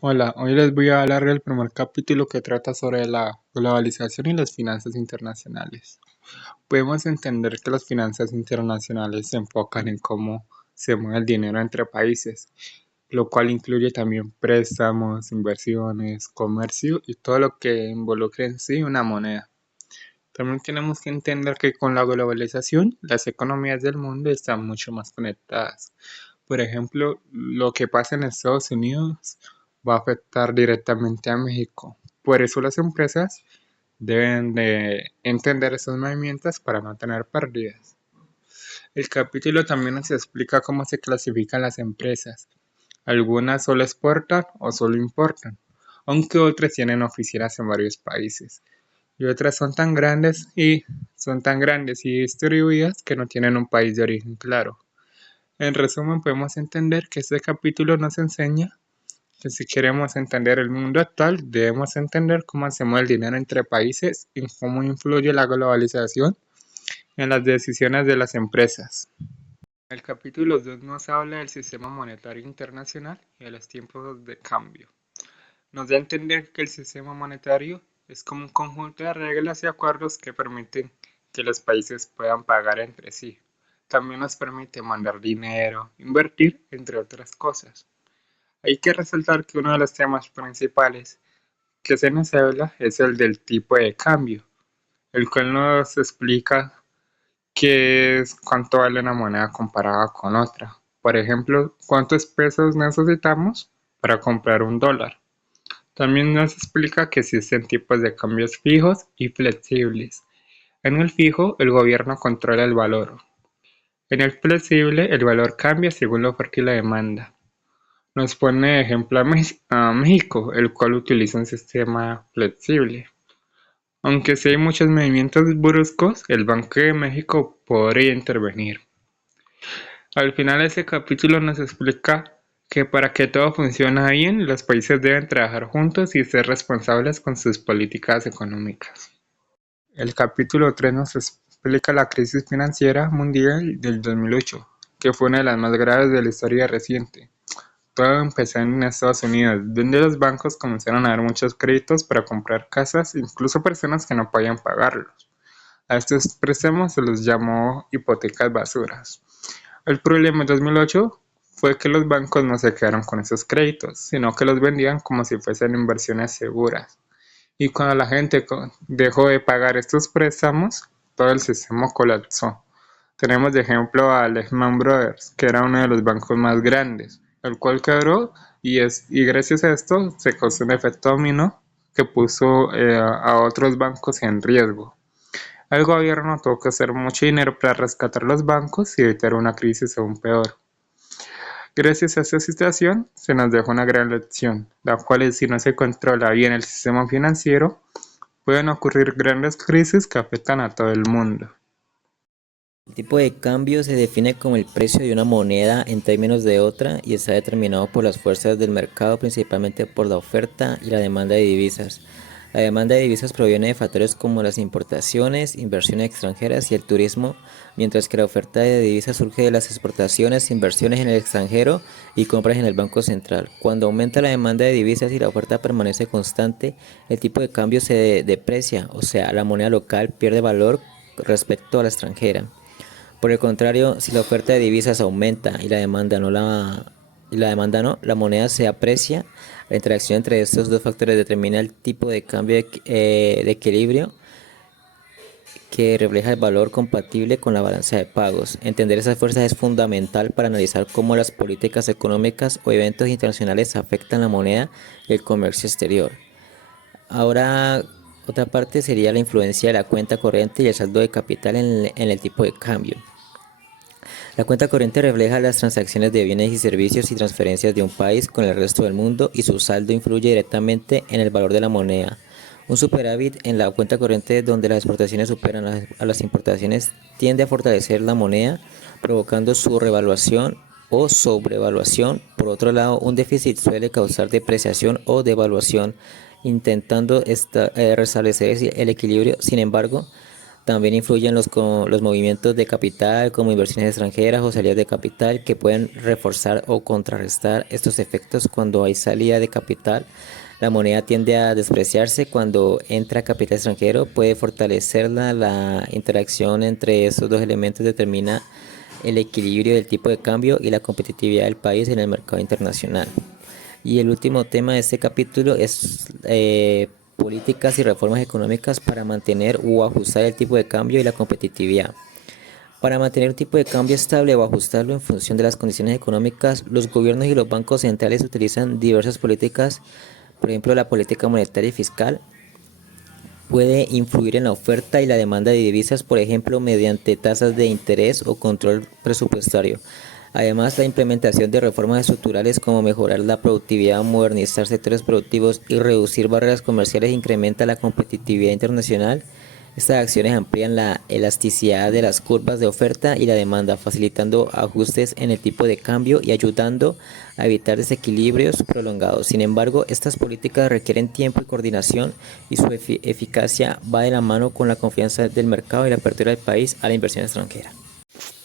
Hola, hoy les voy a hablar del primer capítulo que trata sobre la globalización y las finanzas internacionales. Podemos entender que las finanzas internacionales se enfocan en cómo se mueve el dinero entre países, lo cual incluye también préstamos, inversiones, comercio y todo lo que involucre en sí una moneda. También tenemos que entender que con la globalización las economías del mundo están mucho más conectadas. Por ejemplo, lo que pasa en Estados Unidos va a afectar directamente a México. Por eso las empresas deben de entender esos movimientos para no tener pérdidas. El capítulo también nos explica cómo se clasifican las empresas. Algunas solo exportan o solo importan, aunque otras tienen oficinas en varios países. Y otras son tan grandes y distribuidas que no tienen un país de origen claro. En resumen, podemos entender que este capítulo nos enseña que si queremos entender el mundo actual, debemos entender cómo se mueve el dinero entre países y cómo influye la globalización en las decisiones de las empresas. El capítulo 2 nos habla del sistema monetario internacional y de los tiempos de cambio. Nos da a entender que el sistema monetario es como un conjunto de reglas y acuerdos que permiten que los países puedan pagar entre sí. También nos permite mandar dinero, invertir, entre otras cosas. Hay que resaltar que uno de los temas principales que se nos habla es el del tipo de cambio, el cual nos explica qué es cuánto vale una moneda comparada con otra. Por ejemplo, cuántos pesos necesitamos para comprar un dólar. También nos explica que existen tipos de cambios fijos y flexibles. En el fijo, el gobierno controla el valor. En el flexible, el valor cambia según la oferta y la demanda. Nos pone de ejemplo a México, el cual utiliza un sistema flexible. Aunque si hay muchos movimientos bruscos, el Banco de México podría intervenir. Al final ese capítulo nos explica que para que todo funcione bien, los países deben trabajar juntos y ser responsables con sus políticas económicas. El capítulo 3 nos explica la crisis financiera mundial del 2008, que fue una de las más graves de la historia reciente. Todo empezó en Estados Unidos, donde los bancos comenzaron a dar muchos créditos para comprar casas, incluso personas que no podían pagarlos. A estos préstamos se los llamó hipotecas basuras. El problema en 2008 fue que los bancos no se quedaron con esos créditos, sino que los vendían como si fuesen inversiones seguras. Y cuando la gente dejó de pagar estos préstamos, todo el sistema colapsó. Tenemos de ejemplo a Lehman Brothers, que era uno de los bancos más grandes, el cual quebró y gracias a esto se causó un efecto dominó que puso a otros bancos en riesgo. El gobierno tuvo que hacer mucho dinero para rescatar los bancos y evitar una crisis aún peor. Gracias a esta situación, se nos dejó una gran lección, la cual es si no se controla bien el sistema financiero, pueden ocurrir grandes crisis que afectan a todo el mundo. El tipo de cambio se define como el precio de una moneda en términos de otra y está determinado por las fuerzas del mercado, principalmente por la oferta y la demanda de divisas. La demanda de divisas proviene de factores como las importaciones, inversiones extranjeras y el turismo, mientras que la oferta de divisas surge de las exportaciones, inversiones en el extranjero y compras en el Banco Central. Cuando aumenta la demanda de divisas y la oferta permanece constante, el tipo de cambio se deprecia, o sea, la moneda local pierde valor respecto a la extranjera. Por el contrario, si la oferta de divisas aumenta y la demanda no, la moneda se aprecia. La interacción entre estos dos factores determina el tipo de cambio de equilibrio que refleja el valor compatible con la balanza de pagos. Entender esas fuerzas es fundamental para analizar cómo las políticas económicas o eventos internacionales afectan la moneda y el comercio exterior. Ahora, otra parte sería la influencia de la cuenta corriente y el saldo de capital en el tipo de cambio. La cuenta corriente refleja las transacciones de bienes y servicios y transferencias de un país con el resto del mundo y su saldo influye directamente en el valor de la moneda. Un superávit en la cuenta corriente donde las exportaciones superan a las importaciones tiende a fortalecer la moneda, provocando su revaluación o sobrevaluación. Por otro lado, un déficit suele causar depreciación o devaluación, intentando restablecer el equilibrio. Sin embargo, También influyen los movimientos de capital como inversiones extranjeras o salidas de capital que pueden reforzar o contrarrestar estos efectos. Cuando hay salida de capital, la moneda tiende a despreciarse. Cuando entra capital extranjero, puede fortalecerla. La interacción entre estos dos elementos determina el equilibrio del tipo de cambio y la competitividad del país en el mercado internacional. Y el último tema de este capítulo es políticas y reformas económicas para mantener o ajustar el tipo de cambio y la competitividad. Para mantener un tipo de cambio estable o ajustarlo en función de las condiciones económicas, los gobiernos y los bancos centrales utilizan diversas políticas. Por ejemplo, la política monetaria y fiscal puede influir en la oferta y la demanda de divisas, por ejemplo, mediante tasas de interés o control presupuestario. Además, la implementación de reformas estructurales como mejorar la productividad, modernizar sectores productivos y reducir barreras comerciales incrementa la competitividad internacional. Estas acciones amplían la elasticidad de las curvas de oferta y la demanda, facilitando ajustes en el tipo de cambio y ayudando a evitar desequilibrios prolongados. Sin embargo, estas políticas requieren tiempo y coordinación y su eficacia va de la mano con la confianza del mercado y la apertura del país a la inversión extranjera.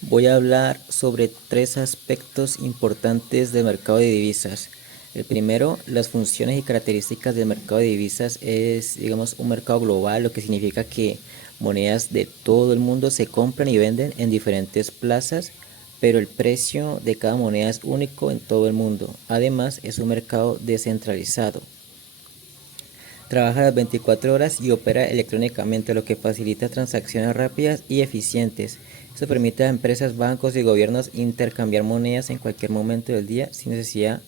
Voy a hablar sobre tres aspectos importantes del mercado de divisas. El primero, las funciones y características del mercado de divisas es, digamos, un mercado global, lo que significa que monedas de todo el mundo se compran y venden en diferentes plazas, pero el precio de cada moneda es único en todo el mundo. Además, es un mercado descentralizado. Trabaja las 24 horas y opera electrónicamente, lo que facilita transacciones rápidas y eficientes. Esto permite a empresas, bancos y gobiernos intercambiar monedas en cualquier momento del día sin necesidad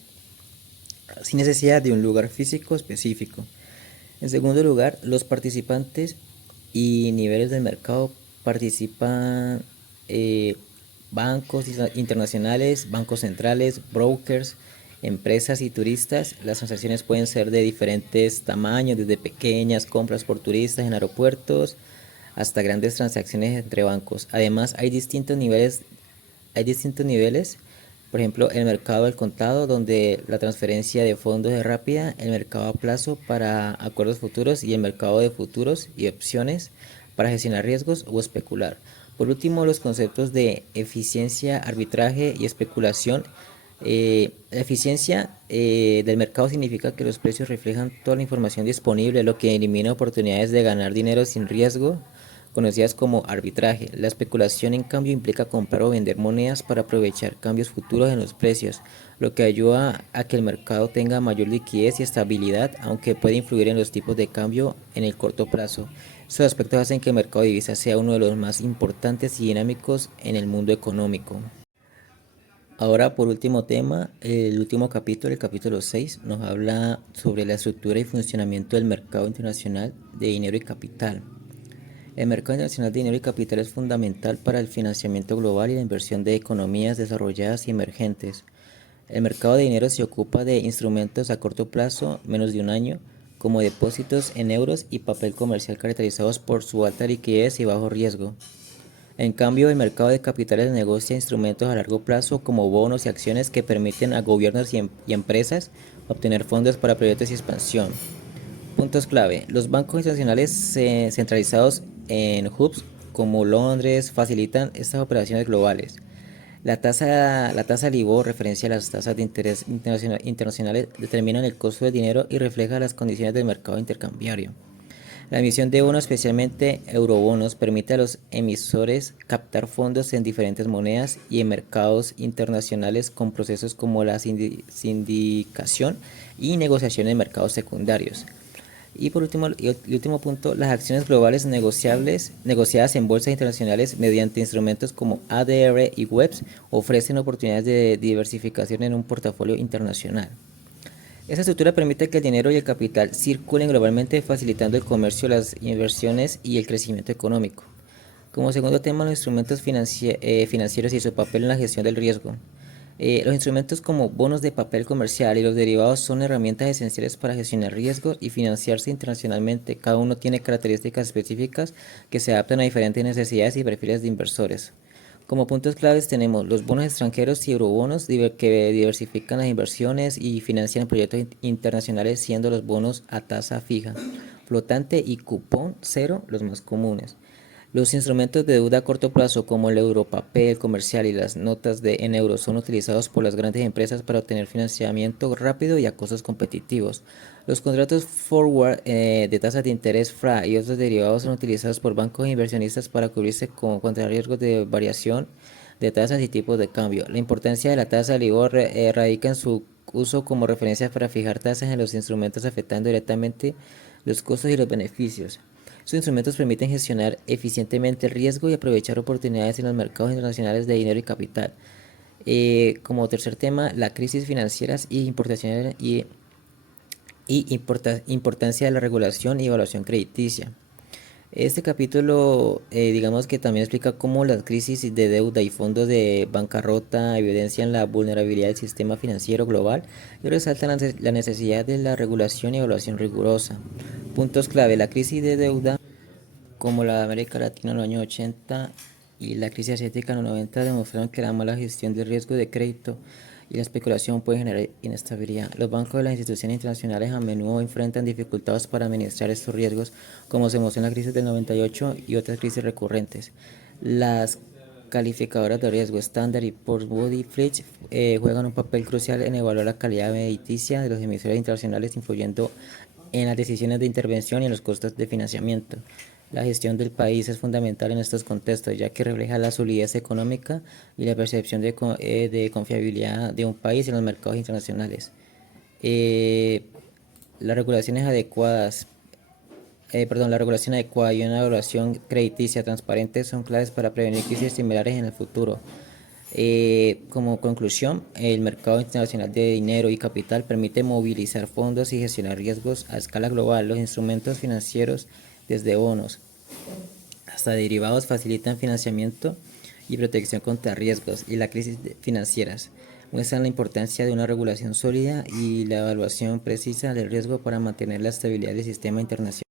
de un lugar físico específico. En segundo lugar, los participantes y niveles del mercado participan bancos internacionales, bancos centrales, brokers, empresas y turistas. Las transacciones pueden ser de diferentes tamaños, desde pequeñas compras por turistas en aeropuertos hasta grandes transacciones entre bancos. Además, hay distintos niveles, por ejemplo, el mercado al contado, donde la transferencia de fondos es rápida, el mercado a plazo para acuerdos futuros y el mercado de futuros y opciones para gestionar riesgos o especular. Por último, los conceptos de eficiencia, arbitraje y especulación. La eficiencia del mercado significa que los precios reflejan toda la información disponible, lo que elimina oportunidades de ganar dinero sin riesgo, conocidas como arbitraje. La especulación, en cambio, implica comprar o vender monedas para aprovechar cambios futuros en los precios, lo que ayuda a que el mercado tenga mayor liquidez y estabilidad, aunque puede influir en los tipos de cambio en el corto plazo. Estos aspectos hacen que el mercado de divisas sea uno de los más importantes y dinámicos en el mundo económico. Ahora, por último tema, el último capítulo, el capítulo 6, nos habla sobre la estructura y funcionamiento del mercado internacional de dinero y capital. El mercado internacional de dinero y capital es fundamental para el financiamiento global y la inversión de economías desarrolladas y emergentes. El mercado de dinero se ocupa de instrumentos a corto plazo, menos de un año, como depósitos en euros y papel comercial caracterizados por su alta liquidez y bajo riesgo. En cambio, el mercado de capitales negocia instrumentos a largo plazo como bonos y acciones que permiten a gobiernos y empresas obtener fondos para proyectos y expansión. Puntos clave. Los bancos internacionales centralizados en hubs como Londres facilitan estas operaciones globales. La tasa LIBOR, referencia a las tasas de interés internacionales, determinan el costo del dinero y refleja las condiciones del mercado intercambiario. La emisión de bonos, especialmente eurobonos, permite a los emisores captar fondos en diferentes monedas y en mercados internacionales con procesos como la sindicación y negociación en mercados secundarios. Y por último, y último punto, las acciones globales negociadas en bolsas internacionales mediante instrumentos como ADR y WEBs ofrecen oportunidades de diversificación en un portafolio internacional. Esta estructura permite que el dinero y el capital circulen globalmente, facilitando el comercio, las inversiones y el crecimiento económico. Como segundo tema, los instrumentos financieros y su papel en la gestión del riesgo. Los instrumentos como bonos de papel comercial y los derivados son herramientas esenciales para gestionar riesgos y financiarse internacionalmente. Cada uno tiene características específicas que se adaptan a diferentes necesidades y perfiles de inversores. Como puntos claves tenemos los bonos extranjeros y eurobonos que diversifican las inversiones y financian proyectos internacionales, siendo los bonos a tasa fija, flotante y cupón cero los más comunes. Los instrumentos de deuda a corto plazo como el europapel comercial y las notas en euros son utilizados por las grandes empresas para obtener financiamiento rápido y a costos competitivos. Los contratos forward de tasas de interés FRA y otros derivados son utilizados por bancos e inversionistas para cubrirse contra riesgos de variación de tasas y tipos de cambio. La importancia de la tasa LIBOR radica en su uso como referencia para fijar tasas en los instrumentos afectando directamente los costos y los beneficios. Estos instrumentos permiten gestionar eficientemente el riesgo y aprovechar oportunidades en los mercados internacionales de dinero y capital. Como tercer tema, la crisis financieras y importaciones importancia de la regulación y evaluación crediticia. Este capítulo, digamos que también explica cómo las crisis de deuda y fondos de bancarrota evidencian la vulnerabilidad del sistema financiero global y resaltan la necesidad de la regulación y evaluación rigurosa. Puntos clave: la crisis de deuda como la de América Latina en los años 80 y la crisis asiática en los 90 demostraron que la mala gestión del riesgo de crédito y la especulación pueden generar inestabilidad. Los bancos de las instituciones internacionales a menudo enfrentan dificultades para administrar estos riesgos, como se mostró en la crisis del 98 y otras crisis recurrentes. Las calificadoras de riesgo Standard y Poor's y Fitch juegan un papel crucial en evaluar la calidad mediticia de los emisores internacionales, influyendo en las decisiones de intervención y en los costos de financiamiento. La gestión del país es fundamental en estos contextos, ya que refleja la solidez económica y la percepción de confiabilidad de un país en los mercados internacionales. Eh, las regulaciones adecuadas la regulación adecuada y una evaluación crediticia transparente son claves para prevenir crisis similares en el futuro. Como conclusión, el mercado internacional de dinero y capital permite movilizar fondos y gestionar riesgos a escala global. Los instrumentos financieros, desde bonos hasta derivados, facilitan financiamiento y protección contra riesgos y las crisis financieras. Muestran la importancia de una regulación sólida y la evaluación precisa del riesgo para mantener la estabilidad del sistema internacional.